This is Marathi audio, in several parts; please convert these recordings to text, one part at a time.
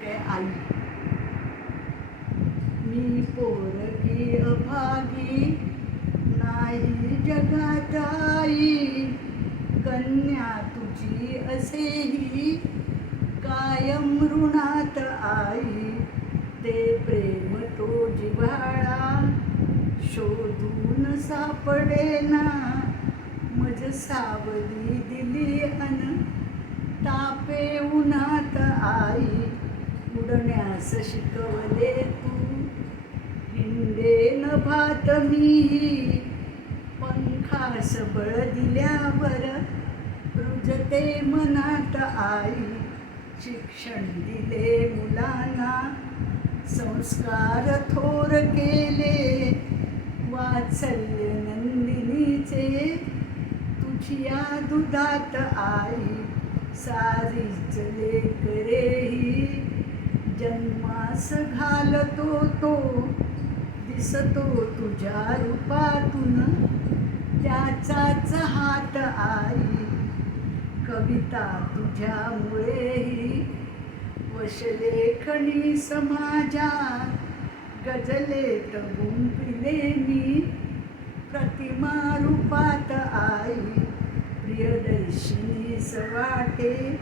काय आई. मी पोरगी अभागी नाही जगात आई, कन्या तुझी असेही कायम ऋणात आई. ते प्रेम तो जिव्हाळा शोधून सापडेना, मज सावली दिली अन तापे उन्हात आई. उडण्यास शिकवले तू हिंडेन भात मी, पंखास बळ दिल्यावर रुजते मनात आई. शिक्षण दिले मुलांना संस्कार थोर केले, वात्सल्य नंदिनीचे तुझिया दुधात आई. सारीच लेकरेही जन्मास घालतो तो, दिसतो तुझ्या रूपातून त्याचाच हात आई. कविता तुझ्यामुळेही वशलेखणी समाजात, गजलेत गुंफिले मी प्रतिमा रूपात आई. प्रियदर्शिनीस वाटे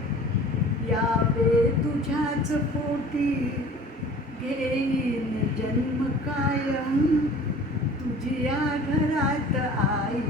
यावे तुझ्याच पोटी, घेईन जन्म कायम तुझिया घरात आई.